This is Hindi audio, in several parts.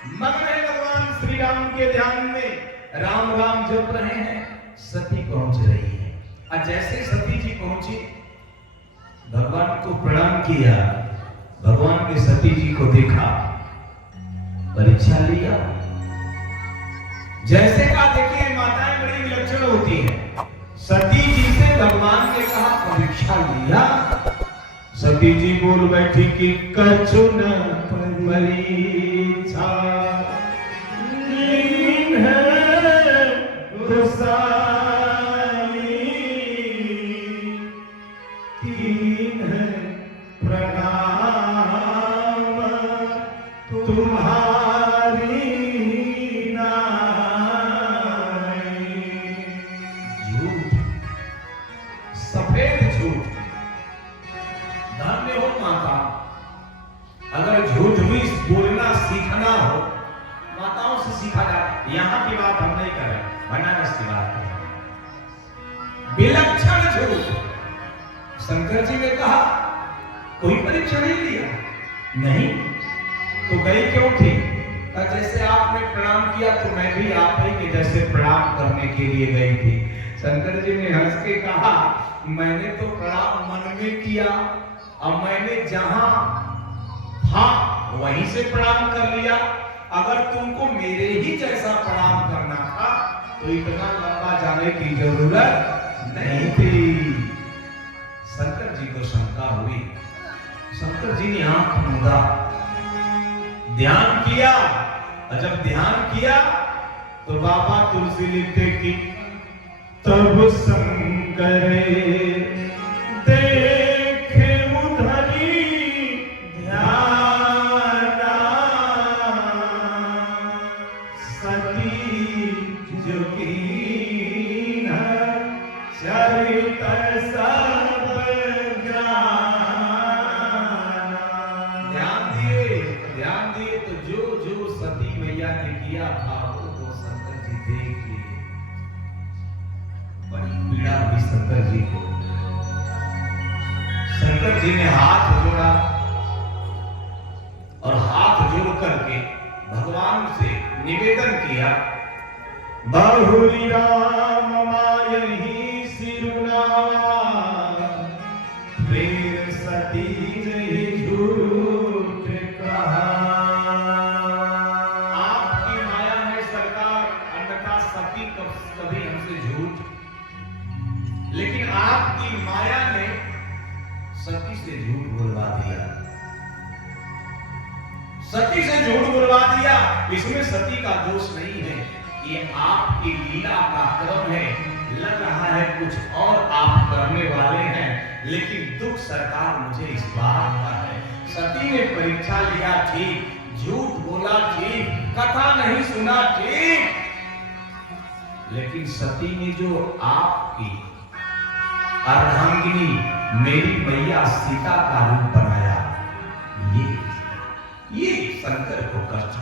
मग्न है भगवान श्री राम के ध्यान में, राम राम जप रहे हैं। सती पहुंच रही है और जैसे सती जी पहुंची, भगवान को प्रणाम किया। भगवान ने सती जी को देखा, परीक्षा लिया। जैसे कहा, देखिए माताएं बड़ी विलक्षण होती हैं। सती जी से भगवान ने कहा परीक्षा लिया। सती जी बोल बैठी कि कछु न परीक्षा लीन है गोसाई, कीन है प्रणाम तुम्हारी नाई। झूठ, सफेद झूठ। धन्य हो माता, अगर झूठ भी बोलना सीखना हो, माताओं से सीखा जाए। यहां की बात हम नहीं कर रहे, बनारस की बात कर रहे। विलक्षण झूठ। शंकर जी ने कहा कोई परीक्षा नहीं लिया? नहीं। तो गई क्यों थी? जैसे आपने प्रणाम किया तो मैं भी आप ही के जैसे प्रणाम करने के लिए गई थी। शंकर जी ने हंस के कहा, मैंने तो प्रणाम मन में किया, अब मैंने जहां था वहीं से प्रणाम कर लिया। अगर तुमको मेरे ही जैसा प्रणाम करना था तो इतना लंबा जाने की जरूरत नहीं थी। शंकर जी को शंका हुई। शंकर जी ने आंख मूंदा, ध्यान किया, और जब ध्यान किया तो बाबा तुलसी लिखते कि तब शंकर देखे उधरी ध्याना, सती जोगीन चरित सब ध्यान दिए तो जो सती मैया ने किया था वो शंकर जी देख लिए। बड़ी पीड़ा हुई शंकर जी को। शंकर जी ने हाथ जोड़ा और हाथ जोड़ करके भगवान से निवेदन किया, बहुरी राम मायहि सिरुना, फिर सती जय झूठ कहा। आपकी माया है सरकार, अन्यथा सती कभी हमसे झूठ, लेकिन आपकी माया ने सती से झूठ बुलवा दिया। सती से झूठ बुलवा दिया। इसमें सती का दोष नहीं है, ये आपकी लीला का क्रम है। लग रहा है कुछ और आप करने वाले हैं, लेकिन दुख सरकार मुझे इस बात का है। सती ने परीक्षा लिया ठीक, झूठ बोला ठीक, कथा नहीं सुना ठीक, लेकिन सती ने जो आपकी अर्धांगिनी मेरी मैया सीता का रूप बनाया, ये शंकर को कष्ट।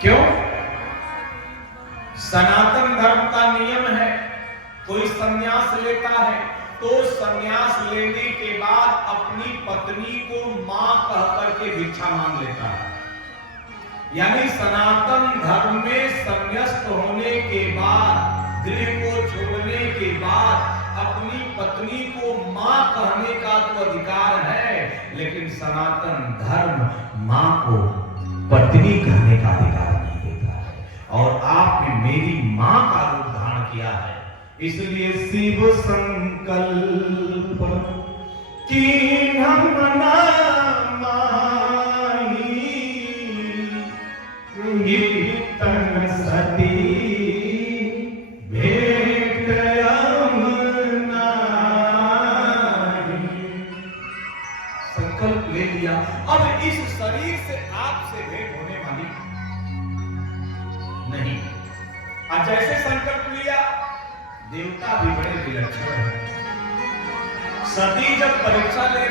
क्यों? सनातन धर्म का नियम है, कोई संन्यास लेता है तो संन्यास लेने के बाद अपनी पत्नी को मां कह करके भिक्षा मांग लेता है। यानी सनातन धर्म में संन्यास्त होने के बाद, गृह को छोड़ने के बाद अपनी पत्नी को मां कहने का तो अधिकार है, लेकिन सनातन धर्म मां को पत्नी कहने का अधिकार नहीं देता है। और आपने मेरी मां का रूप धारण किया है, इसलिए शिव संकल्प की हम तन सती भेंट संकल्प ले लिया। अब इस शरीर से आपसे भेंट होने वाली नहीं। और जैसे संकल्प लिया, देवता भी बड़े विलक्षण हैं। सती जब परीक्षा ले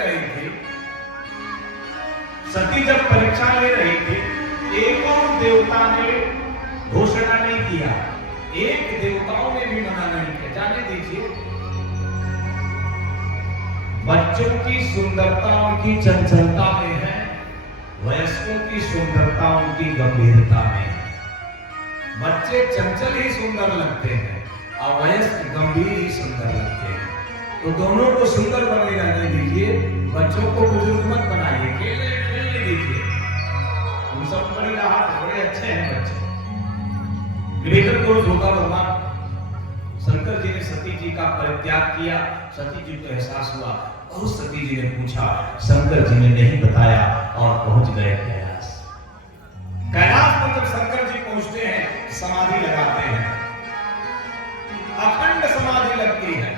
रही थी, एक और देवता ने घोषणा नहीं किया, एक देवताओं ने भी मना नहीं किया। जाने दीजिए, बच्चों की सुंदरता उनकी चंचलता में है, वयस्कों की सुंदरता उनकी गंभीरता में है। बच्चे चंचल ही सुंदर लगते हैं और वयस्क गंभीर ही सुंदर लगते हैं। तो दोनों को सुंदर बने रहने दीजिए, बच्चों को बुजुर्ग मत बनाइए, खेलने दीजिए। हम सब बड़ी राहत है, बड़े अच्छे हैं बच्चे। विवेक पुरुष होगा भगवान शंकर जी ने सती जी का परित्याग किया। सती जी को एहसास हुआ, और सती जी ने पूछा, शंकर जी ने नहीं बताया और पहुंच गए कैलाश। कैलाश पर जब शंकर जी पहुंचते हैं, समाधि लगाते हैं, अखंड समाधि लगती है।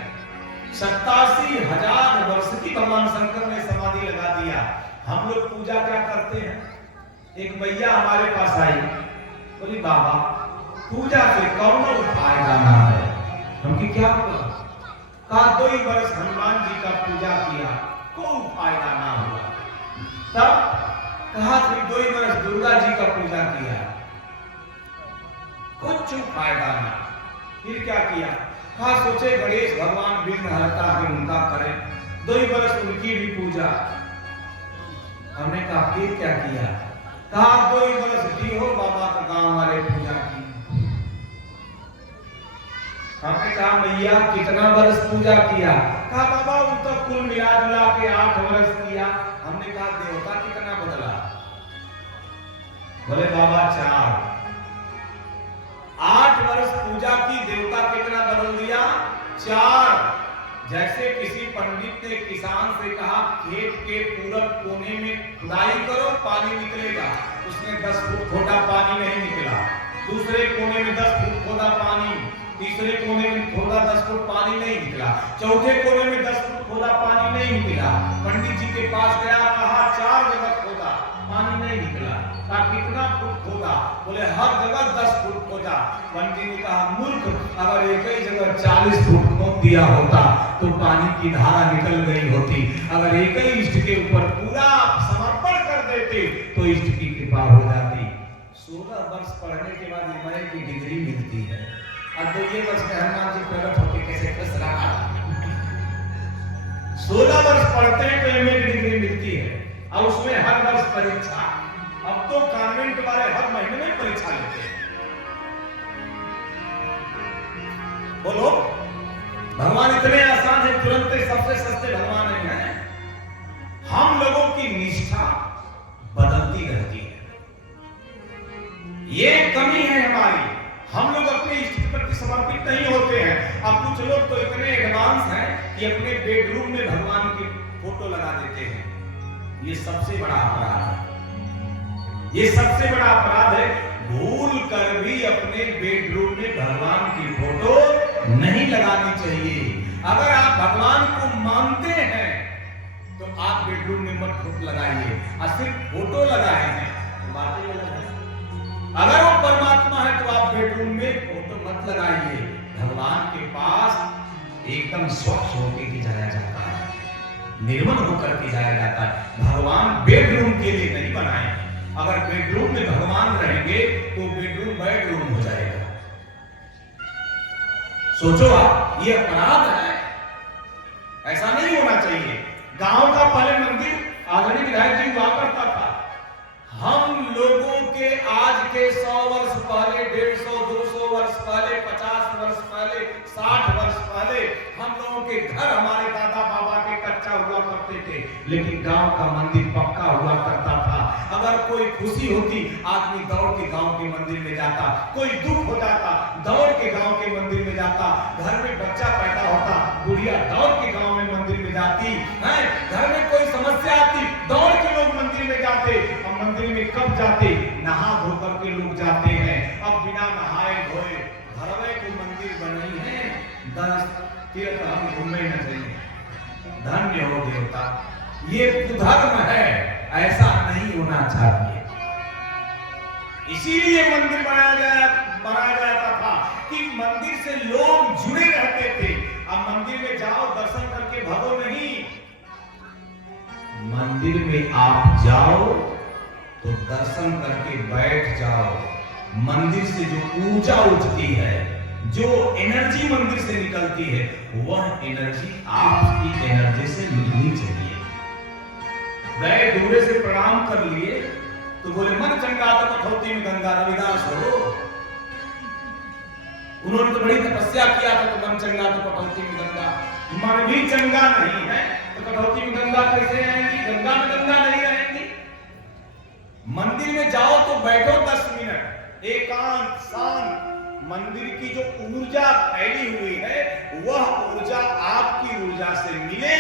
87,000 वर्ष की भगवान शंकर ने समाधि लगा दिया। हम लोग पूजा क्या करते हैं? एक भैया हमारे पास आई, बोली बाबा पूजा से कौन फायदा ना है। हमकी क्या हुआ? कहा 2 वर्ष हनुमान जी का पूजा किया, कोई फायदा ना हुआ। तब कहा फिर 2 वर्ष दुर्गा जी का पूजा किया, कुछ फायदा ना। फिर क्या किया? कहा सोचे गणेश भगवान विघ्न हरता है, उनका करें, 2 वर्ष उनकी भी पूजा। हमने कहा फिर क्या किया? कहा 2 वर्ष जीहो बाबा का गांव वाले पूजा की। हमने कहा मैया कितना वर्ष पूजा किया? कहा बाबा वो तो कुल मिला जुला के 8 वर्ष किया। हमने कहा देवता कितना बदला? बोले बाबा 4। 8 वर्ष पूजा की, देवता कितना बदल दिया? 4। जैसे किसी पंडित ने किसान से कहा खेत के पूरब कोने में खुदाई करो, पानी निकलेगा। उसने 10 फुट खोदा, पानी नहीं निकला। दूसरे कोने में 10 फुट खोदा, पानी। तीसरे कोने में खोदा, 10 फुट, पानी नहीं निकला। चौथे कोने में 10 फुट खोदा, पानी नहीं निकला। पंडित जी के पास गया, कहा 4 जगह खोदा, पानी नहीं निकला। कहा कितना फुट खोदा? बोले हर जगह 10 फुट खोदा। पंडित ने कहा मूर्ख, अगर एक ही जगह 40 फुट खोद दिया होता तो पानी की धारा निकल गई होती। अगर एक ही इष्ट के ऊपर पूरा समर्पण कर देते तो इष्ट की कृपा हो जाती। 16 वर्ष पढ़ने के बाद एमए की डिग्री मिलती है। और 2 वर्ष में हनुमान जी प्रकट होकर कैसे खुश रहा। 16 वर्ष पढ़ते हैं तो एमए की डिग्री मिलती है, और उसमें हर वर्ष परीक्षा। अब तो कॉन्वेंट वाले हर महीने में परीक्षा लेते हैं। बोलो भगवान इतने आसान है, तुरंत सबसे सस्ते भगवान नहीं है। हम लोगों की निष्ठा बदलती रहती है, ये कमी है हमारी। हम लोग अपने इष्ट के प्रति समर्पित नहीं होते हैं। अब कुछ लोग तो इतने एडवांस हैं कि अपने बेडरूम में भगवान की फोटो लगा देते हैं। ये सबसे बड़ा अपराध है, ये सबसे बड़ा अपराध है। भूल कर भी अपने बेडरूम में भगवान की फोटो नहीं लगानी चाहिए। अगर आप भगवान को मानते हैं तो आप बेडरूम में मत फोटो लगाइए, और सिर्फ फोटो लगाए हैं तो बातें अलग है। अगर वो परमात्मा है तो आप बेडरूम में फोटो मत लगाइए। भगवान के पास एकदम स्वच्छ होकर के जाया जाता है, निर्मल होकर के जाया जाता है। भगवान बेडरूम के लिए नहीं बनाए। अगर बेडरूम में भगवान रहेंगे तो बेडरूम बेडरूम हो जाएगा। सोचो आप, ये अपराध है, ऐसा नहीं होना चाहिए। गांव का पहले मंदिर आदरणीय विधायक जी हुआ करता था। हम लोगों के आज के 100 वर्ष पहले, 150, 200 वर्ष पहले, 50 वर्ष पहले, 60 वर्ष पहले हम लोगों के घर, हमारे दादा बाबा के कच्चा हुआ करते थे, लेकिन गांव का मंदिर पक्का हुआ करता था। अगर कोई खुशी होती, आदमी दौड़ के गांव के मंदिर में जाता। कोई दुख हो जाता, दौड़ के गांव के मंदिर में जाता। घर में बच्चा पैदा होता, बुढ़िया दौड़ के गांव में मंदिर में जाती है। घर में कोई समस्या आती, दौड़ के लोग मंदिर में जाते। अब मंदिर में कब जाते? नहा धोकर के लोग जाते हैं। अब बिना नहाए धोए घरवे को मंदिर बनी है, 10 तीर्थ हम घूमे न चाहिए। धन्य हो देवता, ये कुधर्म है, ऐसा नहीं होना चाहिए। इसीलिए मंदिर बनाया जाता था कि मंदिर से लोग जुड़े रहते थे। अब मंदिर में जाओ, दर्शन करके भगो नहीं। मंदिर में आप जाओ तो दर्शन करके बैठ जाओ। मंदिर से जो ऊर्जा उठती है, जो एनर्जी मंदिर से निकलती है, वह एनर्जी आपकी एनर्जी से मिलनी चाहिए। गए दूरे से प्रणाम कर लिए, तो बोले मन चंगा तो कठौती में गंगा, रविदास हो। उन्होंने तो बड़ी तपस्या किया था, तो मन चंगा तो कठौती में गंगा। मन भी चंगा नहीं है तो कठौती में गंगा कैसे आएंगी? गंगा में गंगा नहीं आएंगी। मंदिर में जाओ तो बैठो 10 मिनट एकांत शांत। मंदिर की जो ऊर्जा फैली हुई है वह ऊर्जा आपकी ऊर्जा से मिले,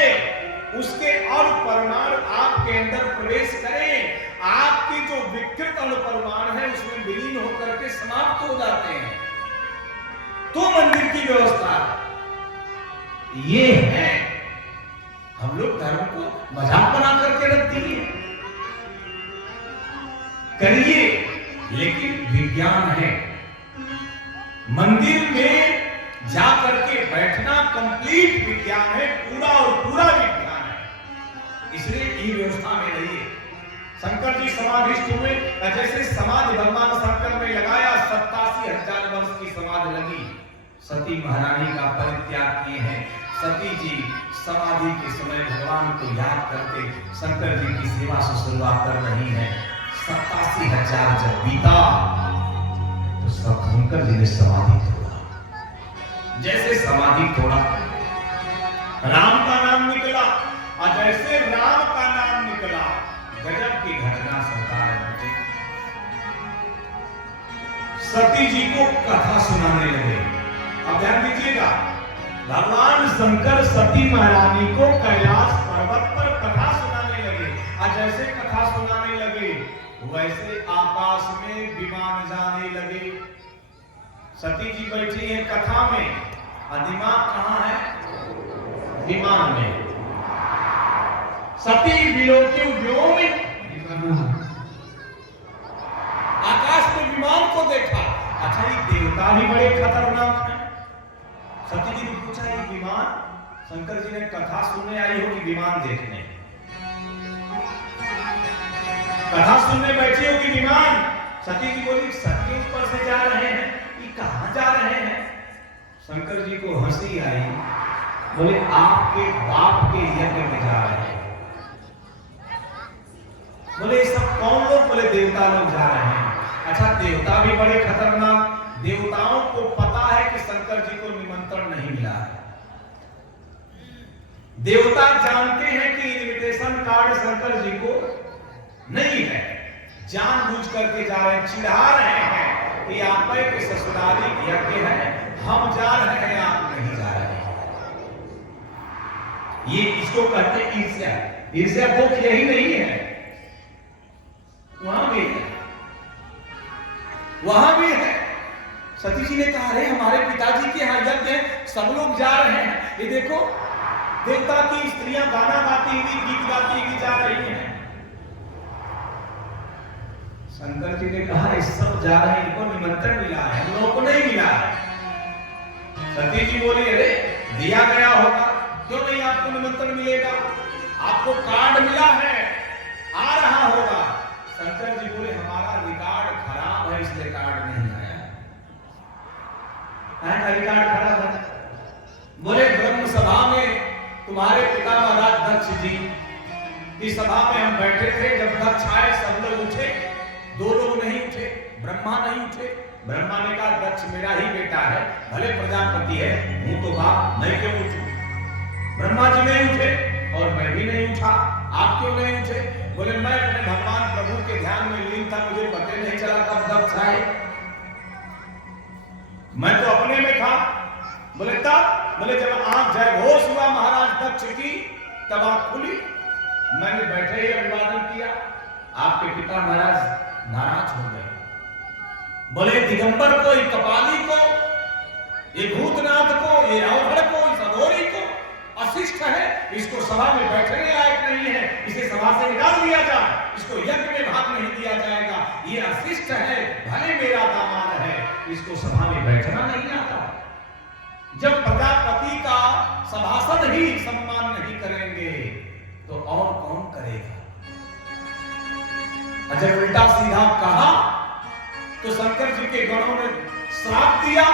उसके अणु परमाणु आपके अंदर प्रवेश करें, आपकी जो विकृत अणु परमाणु है उसमें विलीन होकर के समाप्त हो जाते हैं, तो मंदिर की व्यवस्था ये है। हम लोग धर्म को मजाक बना करके रख दिए। करिए, लेकिन विज्ञान है। मंदिर में जाकर के बैठना कंप्लीट विज्ञान है, पूरा और पूरा विज्ञान है। इसलिए ये व्यवस्था में रहिए। शंकर जी समाधिस्थ हुए, जैसे समाधि भगवान शंकर में लगाया, 87,000 वर्ष की समाधि लगी। सती महारानी का परित्याग किए हैं। सती जी समाधि के समय भगवान को याद करके शंकर जी की सेवा शुश्रूषा कर रही है। 87,000 जब बीता तो शंकर जी ने समाधि तोड़ा। जैसे समाधि तोड़ा, राम का नाम निकला, और जैसे राम का नाम निकला, गजब की घटना सरकार घटी। सती जी को कथा सुनाने लगे। अब ध्यान दीजिएगा, भगवान शंकर सती महारानी को कैलाश पर्वत पर कथा सुनाने लगे, और जैसे कथा सुनाने लगे वैसे आकाश में विमान जाने लगे। सती जी बैठी है कथा में, और दिमाग कहां है? विमान में। सती विलोक्य व्योम, आकाश में विमान को देखा। अच्छा, ये देवता भी बड़े खतरनाक हैं। सती जी ने पूछा, ये विमान? शंकर जी ने कथा सुनने आई हो कि विमान देखने? कथा सुनने बैठी हो कि विमान? सती जी बोली, सत के ऊपर से जा रहे हैं, ये कहां जा रहे हैं? शंकर जी को हंसी आई, बोले आपके बाप के यज्ञ में जा रहे हैं। बोले सब कौन लोग? बोले देवता लोग जा रहे हैं। अच्छा, देवता भी बड़े खतरनाक। देवताओं को पता है कि शंकर जी को निमंत्रण नहीं मिला है। देवता जानते हैं कि इनविटेशन कार्ड शंकर जी को नहीं है, जानबूझ करके जा रहे हैं, चिढ़ा रहे हैं कि आप के ससुराली यज्ञ है, हम जा रहे हैं, आप नहीं जा रहे हैं। ये इसको कहते हैं ईर्ष्या। ईर्ष्या दुख यही नहीं है, वहां भी है, वहां भी है। सती जी ने कहा, अरे हमारे पिताजी के यहाँ यज्ञ है, सब लोग जा रहे हैं, ये देखो देवता की स्त्रियां गाना गाती हुई, गीत गाती हुई जा रही हैं। शंकर जी ने कहा, इस सब जा रहे हैं, इनको निमंत्रण मिला है, हम लोगों को नहीं मिला है। सती जी बोली, अरे दिया गया होगा, क्यों नहीं आपको निमंत्रण मिलेगा? आपको कार्ड मिला है, आ रहा होगा। शंकर जी बोले, हमारा रिकॉर्ड खराब है, इसलिए कार्ड नहीं आया। रिकॉर्ड खराब है? बोले ब्रह्म सभा में तुम्हारे पिता महाराज दक्ष जी की सभा में हम बैठे थे, जब दक्ष आए सब लोग उठे, 2 लोग नहीं उठे, ब्रह्मा नहीं उठे। ब्रह्मा ने कहा, दक्ष मेरा ही बेटा है, भले प्रजापति है, हूं तो बाप, मैं क्यों उठूं? ब्रह्मा जी नहीं उठे और मैं भी नहीं उठा। आप क्यों नहीं उठे? बोले मैं अपने भगवान प्रभु के ध्यान में लीन था, मुझे पता नहीं चला कब दक्ष आए, मैं तो अपने में था। बोले तब? बोले जब आंख जय घोष हुआ महाराज दक्ष की, तब आंख खुली, मैंने बैठे ही अभिवादन किया, आपके पिता महाराज नाराज हो गए। बोले दिगंबर को, ये कपाली को, ये भूतनाथ को, ये अवघड़ को, इस अघोरी को अशिष्ट है, इसको सभा में बैठने लायक नहीं है, इसे सभा से निकाल दिया जाए, इसको यज्ञ में भाग नहीं दिया जाएगा, ये अशिष्ट है, भले मेरा दामाद है, इसको सभा में बैठना नहीं आता। जब प्रजापति का सभासद ही सम्मान नहीं करेंगे तो और कौन करेगा? जब उल्टा सीधा कहा तो शंकर जी के गणों ने श्राप दिया,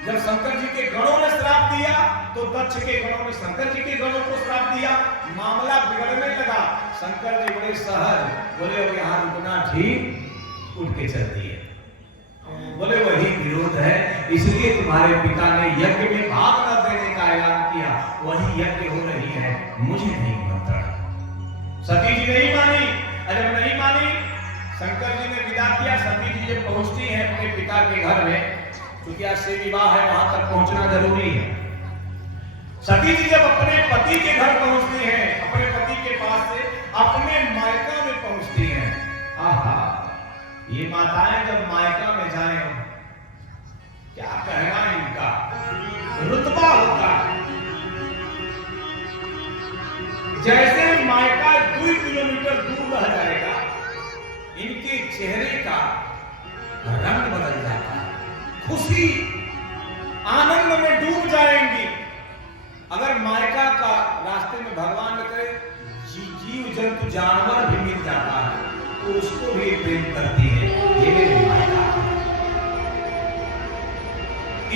जब शंकर जी के गणों ने श्राप दिया तो दक्ष के गणों ने शंकर जी के गणों को श्राप दिया, मामला बिगड़ने लगा। शंकर जी बड़े सहज बोले अब यहाँ रुकना ठीक, उठ के चल दिए। बोले वही विरोध है, इसलिए तुम्हारे पिता ने यज्ञ में भाग न देने का ऐलान किया, वही यज्ञ हो रही है, मुझे नहीं मंत्रणा। सती जी नहीं मानी, जब नहीं मानी शंकर जी ने विदा किया। सती जी जब पहुंचती है अपने पिता के घर में, क्योंकि आज से विवाह है वहां तक पहुंचना जरूरी है। सती जी जब अपने पति के घर पहुंचती हैं, अपने पति के पास से अपने मायका में पहुंचती हैं। आहा, ये माताएं जब मायका में जाएं, क्या कहना इनका रुतबा होता है। जैसे मायका 2 किलोमीटर दूर रह जाएगा, इनके चेहरे का रंग बदल जाता है, खुशी आनंद में डूब जाएंगी। अगर मायका का रास्ते में भगवान ने कहे जीव जंतु जानवर भी मिल जाता है तो उसको भी प्रेम करती है, ये मेरी मायका है।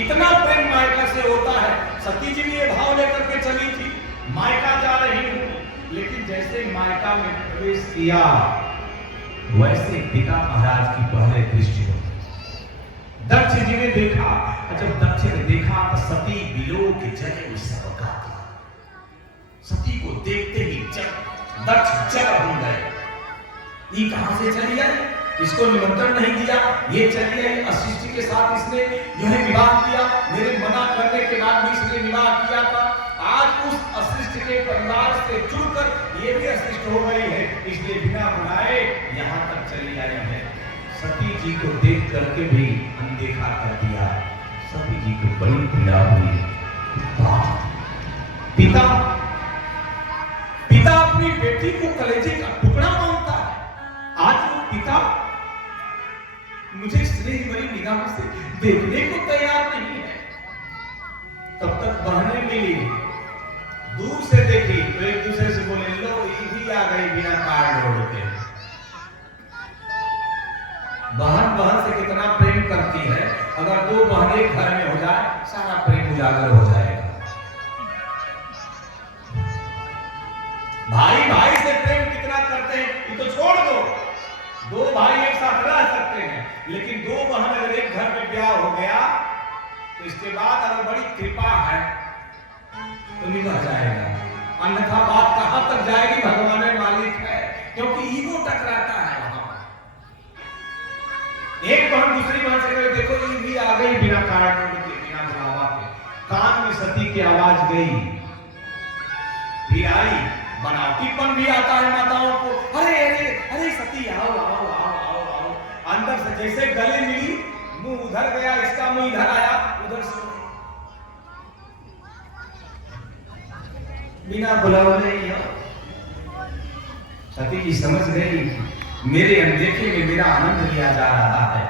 इतना प्रेम मायका से होता है। सती जी भी ये भाव लेकर के चली थी, मायका जा रही हूं, लेकिन जैसे मायका में प्रवेश किया वैसे पिता महाराज की पहले दृष्टि हो। दक्ष जी ने देखा, जब दक्ष ने देखा तो सती विलोक जले सबका। सती को देखते ही जब दक्ष जल हो गए। ये कहां से चली आई? इसको निमंत्रण नहीं दिया, ये चली आई अशिष्ट के साथ, इसने जो है विवाह किया, मेरे मना करने के बाद भी इसने विवाह किया था। आज उस अशिष्ट के परिवार से जुड़कर ये भी अशिष्ट हो गई है, इसलिए बिना मनाए यहाँ तक चली आई है। सती जी को देख करके भी अनदेखा कर दिया। सती जी को बड़ी पीड़ा हुई। पिता पिता अपनी बेटी को कलेजे का टुकड़ा मानता है, आज वो पिता मुझे स्नेह भरी निगाह से देखने को तैयार नहीं है। तब तक बहनें मिली, दूर से देखी तो एक दूसरे से बोले लो ईदी आ गई बिना कार्ड रोड के। बहन बहन से कितना प्रेम करती है, अगर 2 बहनें घर में हो जाए सारा प्रेम उजागर हो जाएगा। भाई भाई से प्रेम कितना करते हैं ये तो छोड़ दो, 2 भाई एक साथ रह सकते हैं, लेकिन 2 बहन अगर एक घर में ब्याह हो गया तो इसके बाद अगर बड़ी कृपा है तो निभा जाएगा, अन्यथा बात कहां तक जाएगी भगवान मालिक है, क्योंकि ईगो टकराता है वहां। एक बहन दूसरी बहन से कहे देखो ये भी आ गई बिना कारण के, बिना बुलावा के। कान में सती की आवाज गई, फिर आई, बनावटीपन भी आता है माताओं को, अरे अरे अरे सती आओ आओ आओ आओ आओ। अंदर से जैसे गले मिली, मुंह उधर गया, इसका मुंह इधर आया, उधर से बिना बुलावे ही। सती जी समझ गई मेरे अनदेखे में मेरा आनंद लिया जा रहा है।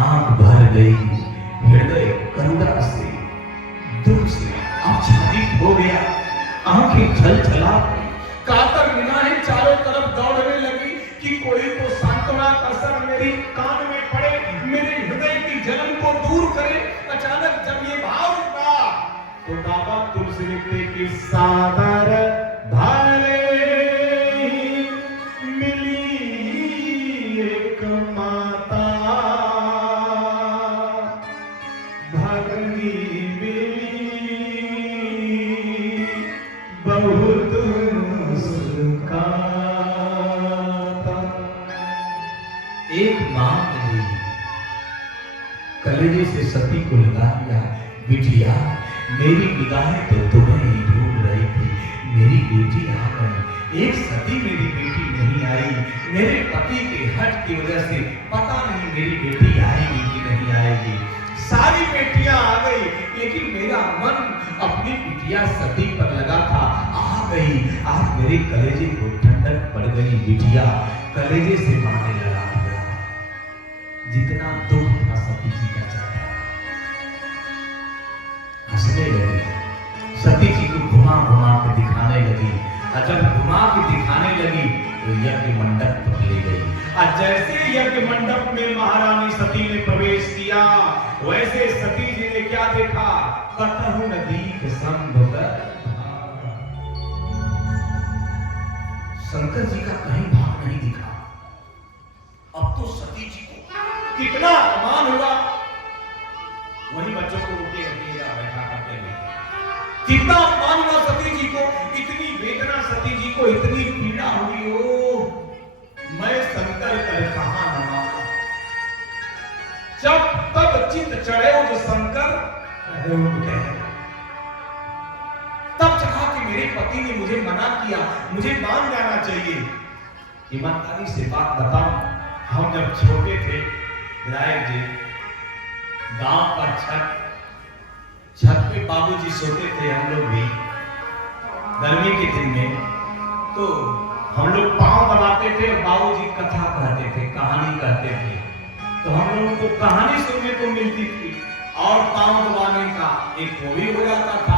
आंख भर गई, हृदय करुणा से दुख से आच्छादित हो गया, आंखें छलछला, कातर निगाहें चारों तरफ दौड़ने लगी कि कोई तो सांत्वना का सर मेरी कान में पड़े, मेरे हृदय की जलन को दूर करे। अचानक जब ये भाव उठा तो बाबा तुलसी लिखते कि सादर भाले मिली एक माता, भगनी मिली बहुत सुखाता। एक मां मिली, कलेजे से सती को लगा लिया, बिटिया मेरी निगाहें तो तुम्हें ही ढूंढ रही थी, मेरी बेटी आ गई। एक सती मेरी बेटी नहीं आई, मेरे पति के हट की वजह से पता नहीं मेरी बेटी आएगी कि नहीं आएगी। सारी बेटियां आ गई, लेकिन मेरा मन अपनी बिटिया सती पर लगा था, आ गई। आज मेरे कलेजे को ठंडक पड़ गई, बिटिया कलेजे से मारने लगा हुआ। जितना दुख था सती जी का चला, हंसने लगी, सती जी को घुमा घुमा के दिखाने लगी। और जब घुमा के दिखाने लगी तो यज्ञ मंडप पर ले गई। और जैसे यज्ञ मंडप में महारानी सती ने प्रवेश किया, वैसे सती जी ने क्या क्या देखा, कतहु न दीख संभव। शंकर जी का कहीं भाव नहीं दिखा। अब तो सती जी को कितना अपमान हुआ। वही बच्चों को रोके हटिएगा बैठा करते हुए कितना अपमान हुआ सती जी को, इतनी वेदना सती जी को, इतनी पीड़ा हुई। ओ मैं शंकर कर कहा न जब तब चित चढ़े जो शंकर तब चाहा कि मेरे पति ने मुझे मना किया, मुझे मान जाना चाहिए। ईमानदारी से बात बताऊं, हम जब छोटे थे विधायक जी, गांव का छत पे बाबूजी सोते थे, हम लोग भी गर्मी के दिन में, तो हम लोग पांव दबाते थे और बाबूजी कथा कहते थे, कहानी कहते थे। तो हम लोगों को कहानी सुनने को मिलती थी और पांव दबाने का एक वो भी हो जाता था।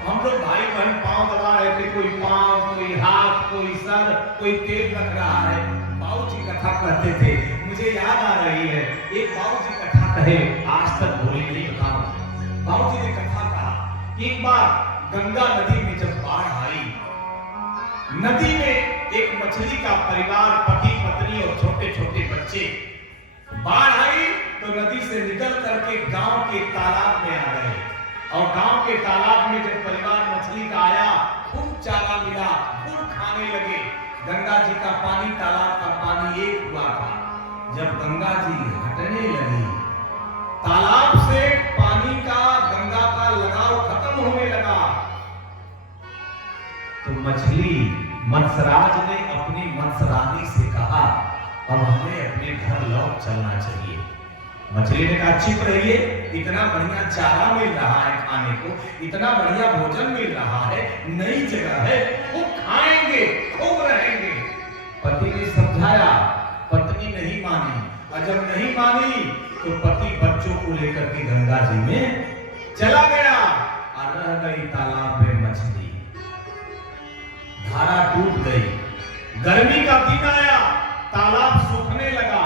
हम लोग भाई बहन पांव दबा रहे थे, कोई पांव, कोई हाथ, कोई सर, कोई तेल रख रहा है, बाबूजी कथा कहते थे। मुझे याद आ रही है, एक बाबूजी कथा कहे, आज तक भूली नहीं बताऊं। बाबूजी ने कथा कहा, एक बार गंगा नदी में जब बाढ़ आई, नदी में एक मछली का परिवार, पति पत्नी और छोटे छोटे बच्चे, बाढ़ आई तो नदी से निकल करके गांव के तालाब में आ गए। और गांव के तालाब में जब परिवार मछली का आया, खूब चारा मिला, खूब खाने लगे। गंगा जी का पानी, तालाब का पानी एक हुआ था। जब गंगा जी हटने लगी, तालाब से पानी का, गंगा का लगाव खत्म होने लगा, तो मछली मत्स्यराज ने अपनी मत्स्यरानी से कहा, अब हमें अपने घर लौट चलना चाहिए। मछली ने कहा, चुप रहिए, इतना बढ़िया चारा मिल रहा है खाने को, इतना बढ़िया भोजन मिल रहा है, नई जगह है, खूब खाएंगे, खूब रहेंगे। पति ने समझाया, पत्नी नहीं मानी, और जब नहीं मानी तो पति बच्चों को लेकर के गंगा जी में चला गया और रह गई तालाब में मछली। धारा टूट गई, गर्मी का दिन आया, तालाब सूखने लगा,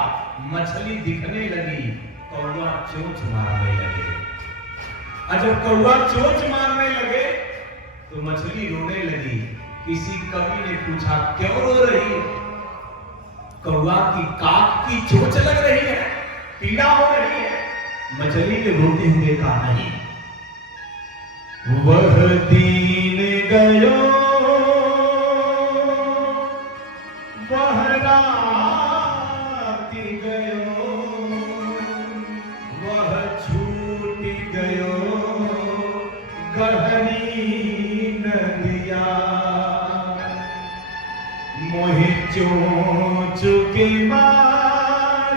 मछली दिखने लगी, कौवा चोंच मारने लगे। और जब कौवा चोंच मारने लगे तो मछली रोने लगी। किसी कवि ने पूछा, क्यों रो रही है? कौवा की काक की चोंच लग रही है, पीड़ा हो रही है। मछली ने रोते हुए कहा, नहीं, वह दीन गयो, वह रात गयो, वह छूट गयो गहरी नदिया, मोहि चोंच के मार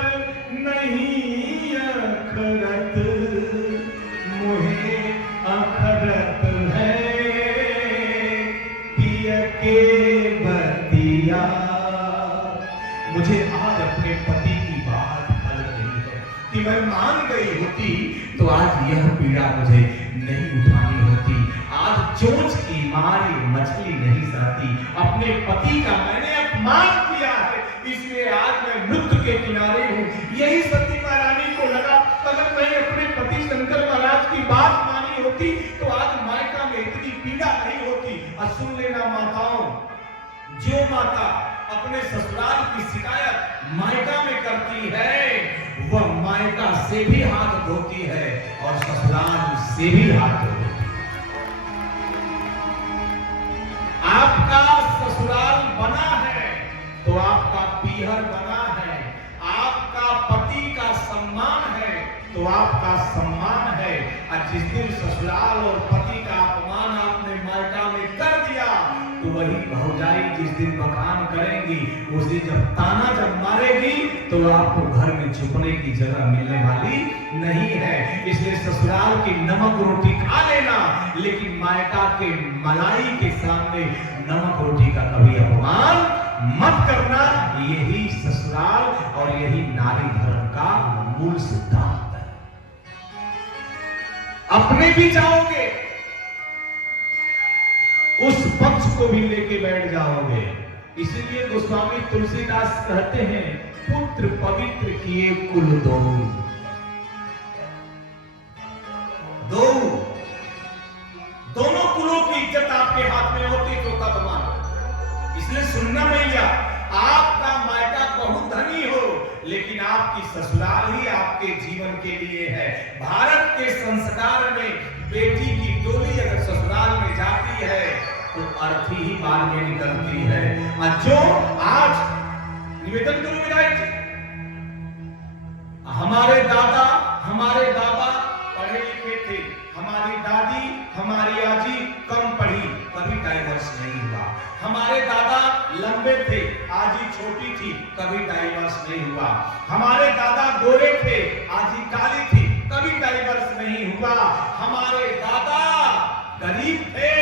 नहीं अखरत, मोहे अखरत है पिय के बतिया। मुझे आज अपने पति की बात खल रही है कि मैं मान गई होती तो आज यह पीड़ा मुझे नहीं उठानी होती। आज चोंच की मारी मछली नहीं सहती, अपने पति का मैंने अपमान किया है, इसलिए आज मैं मृत्यु के किनारे हूँ। यही सती महारानी को लगा, अगर मैं अपने पति शंकर महाराज की बात मानी होती तो आज मायका में इतनी पीड़ा नहीं होती। और सुन लेना माताओं, जो माता अपने ससुराल की शिकायत मायका में करती है, वह मायका से भी हाथ धोती है और ससुराल से भी हाथ धोती है। आपका ससुराल बना है तो आपका पीहर बना है, आपका पति का सम्मान है तो आपका सम्मान है। और जिस दिन ससुराल और पति का अपमान आपने मायका में कर दिया तो वही भौजाई जिस दिन बखान करेंगी, उस दिन जब ताना जब मारेगी तो आपको घर में छुपने की जगह मिलने वाली नहीं है। इसलिए ससुराल की नमक रोटी खा लेना, लेकिन मायका के मलाई के सामने नमक रोटी का कभी अपमान मत करना। यही ससुराल और यही नारी धर्म का मूल सिद्धांत है। अपने भी जाओगे, उस पक्ष को भी लेके बैठ जाओगे। इसीलिए गोस्वामी तुलसीदास कहते हैं, पुत्र पवित्र किए कुल दो आपके जीवन के लिए है। भारत के संस्कार में बेटी की डोली अगर ससुराल में जाती है तो अर्थी ही बाद में निकलती है। और जो आज निवेदन करूं विधायक जी, हमारे दादा हमारे बाबा पढ़े लिखे थे, हमारी दादी हमारी आजी कम पढ़ी, कभी डाइवर्स नहीं हुआ। हमारे दादा लंबे थे, आजी छोटी थी, कभी डाइवर्स नहीं हुआ। हमारे दादा गोरे थे, आजी काली थी, कभी डाइवर्स नहीं हुआ। हमारे दादा गरीब थे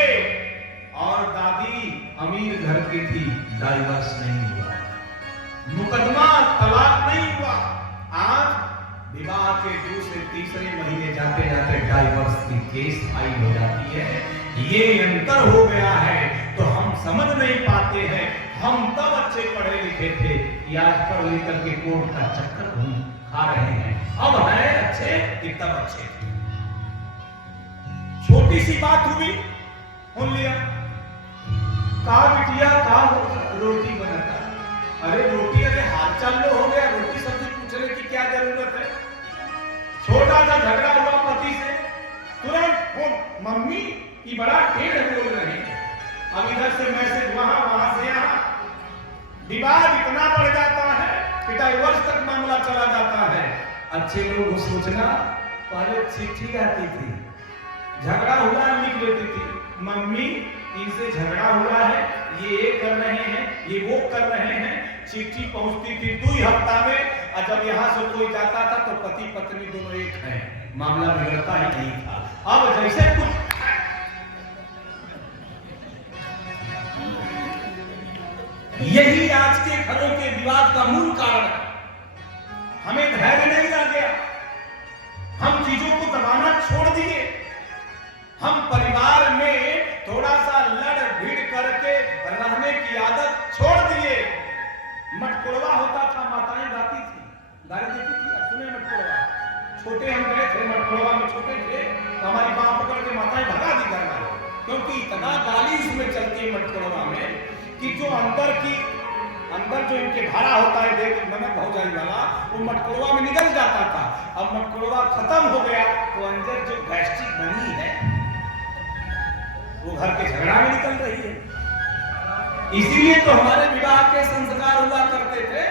और दादी अमीर घर की थी, डाइवर्स नहीं हुआ। मुकदमा तलाक नहीं हुआ। आज विवाह के दूसरे तीसरे महीने जाते जाते डाइवर्स की केस फाइल हो जाती है। ये अंतर हो गया है तो हम समझ नहीं पाते हैं। हम तब अच्छे पढ़े लिखे थे कि आज पढ़ लिख करके कोर्ट का चक्कर घूम खा रहे हैं। अब है अच्छे कि तब अच्छे थे। छोटी सी बात हुई, सुन लिया, कहा बिटिया कहा रोटी बनाता। अरे रोटी, अरे हाल चाल लो हो गया, रोटी सब्जी पूछने की क्या जरूरत है। छोटा सा झगड़ा हुआ पति से, तुरंत मम्मी की बड़ा टेढ़ बोल रहे हैं। अब इधर से मैसेज वहां, वहां से यहां, विवाद इतना बढ़ जाता है कि डाइवोर्स तक मामला चला जाता है। अच्छे लोग सोचना, पहले चिट्ठी आती थी, झगड़ा हुआ लिख देती थी, मम्मी इनसे झगड़ा हुआ है, ये कर रहे हैं, ये वो कर रहे हैं। चिट्ठी पहुंचती थी 2 हफ्ता में, और जब यहां से कोई जाता था तो पति पत्नी दोनों एक हैं, मामला बिगड़ता ही नहीं था। अब जैसे कुछ यही आज के घरों के विवाद का मूल कारण है। हमें धैर्य नहीं रह गया, हम चीजों को दबाना छोड़ दिए। हम परिवार में थोड़ा सा लड़ भिड़ करके रहने की आदत छोड़ दिए। मटकोड़वा होता था, माताएं गाती थी, गाली देती थी, सुने मटकोड़वा। छोटे हम गए थे मटकोड़वा में, छोटे थे तो हमारी बात पकड़ के माताएं भगा दी घर वाले, क्योंकि इतना गाली इसमें चलती है मटकोड़वा में कि जो अंदर जो इनके भरा होता है, देख नमक भौजाई वाला, वो मटकोड़वा में निकल जाता था। अब मटकोड़वा खत्म हो गया तो अंदर जो गैस्ट्रिक बनी है वो घर के झगड़ा में निकल रही है। इसीलिए तो हमारे विवाह के संस्कार हुआ करते थे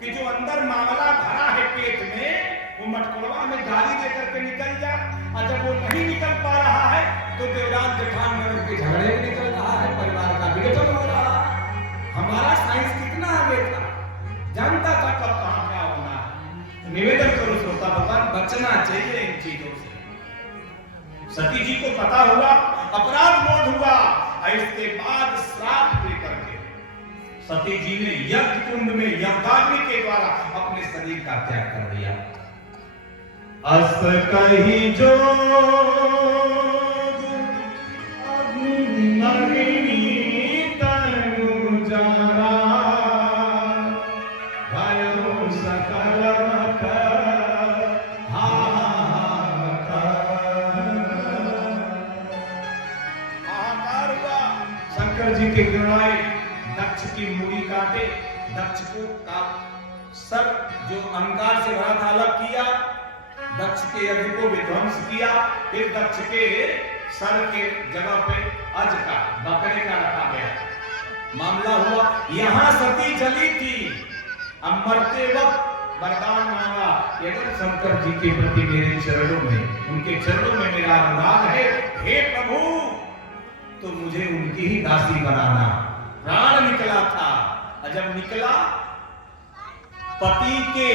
कि जो अंदर मामला भरा है पेट में, वो मटकोड़वा में गाली देकर के निकल जा। और जब वो नहीं निकल पा रहा है तो देवराज जेठान ननद के झगड़े में निकल रहा है, परिवार का विघटन हो रहा है। हमारा साइंस कितना आगे था, जानता था कब कहां क्या होना है। निवेदन करो श्रोता भगवान, बचना चाहिए इन चीजों से। सती जी को पता हुआ, अपराध बोध हुआ, इसके बाद श्राप देकर के सती जी ने यज्ञ कुंड में यज्ञाग्नि के द्वारा अपने शरीर का त्याग कर दिया। अस कही जो के गिरवाए, दक्ष की मूड़ी काटे, दक्ष को का सर जो अहंकार से भरा था अलग किया, दक्ष के यज्ञ को विध्वंस किया, फिर दक्ष के सर के जगह पे अज का बकरे का रखा गया। मामला हुआ, यहां सती जली थी। अब मरते वक्त वरदान मांगा, यदि शंकर जी के प्रति मेरे चरणों में, उनके चरणों में मेरा अनुराग है, हे प्रभु तो मुझे उनकी ही दासी बनाना। प्राण निकला था, और जब निकला पति के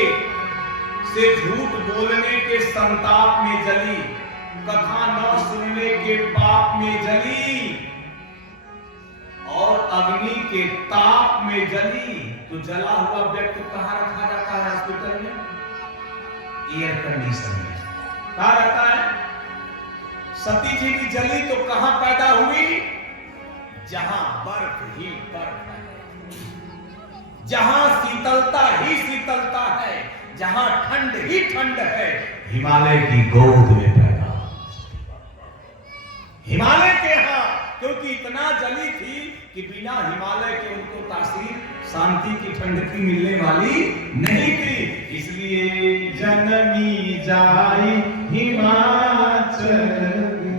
से झूठ बोलने के संताप में जली, कथा न सुनने के पाप में जली, और अग्नि के ताप में जली। तो जला हुआ व्यक्ति कहां रखा जाता है हॉस्पिटल में? एयर कंडीशन में। कहां रहता है? सती जी भी जली तो कहां पैदा हुई? जहां बर्फ ही बर्फ है, जहां शीतलता ही शीतलता है, जहां ठंड ही ठंड है, हिमालय की गोद में पैदा। हिमालय के यहां क्योंकि इतना जली थी कि बिना हिमालय के उनको तासीर शांति की ठंड की मिलने वाली नहीं थी। इसलिए जनमी जाई हिमाचल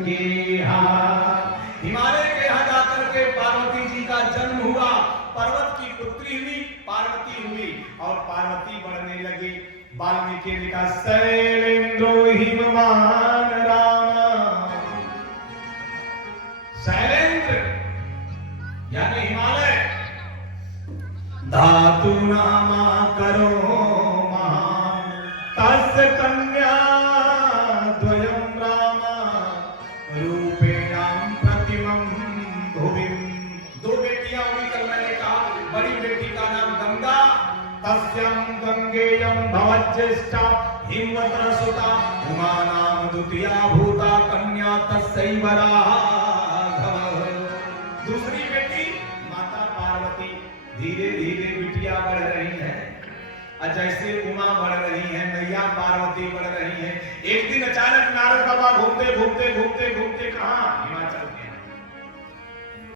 के यहाँ, हिमालय के यहाँ जाकर के पार्वती जी का जन्म हुआ। पर्वत की पुत्री हुई, पार्वती हुई और पार्वती बढ़ने लगी। वाल्मीकि ने कहा शैलेंद्रो हिमवान रामा, शैलेंद्र यानी हिमालय, धातु नामा करो महान, तस्य कन्या द्वयं रामा, रूपेणाम प्रतिमं भुविम। दो बेटियां हुई कल मैंने कहा, बड़ी बेटी का नाम गंगा, तस्यां गंगेयं भवज्येष्ठा हिमवत्र सुता, उमा नाम द्वितीया भूता, कन्या तस्यैव राघव। दूसरी बेटी माता पार्वती। धीरे धीरे बिटिया बढ़ रही है, और जैसे उमा बढ़ रही है, मैया पार्वती बढ़ रही है। एक दिन अचानक नारद बाबा घूमते घूमते घूमते घूमते कहा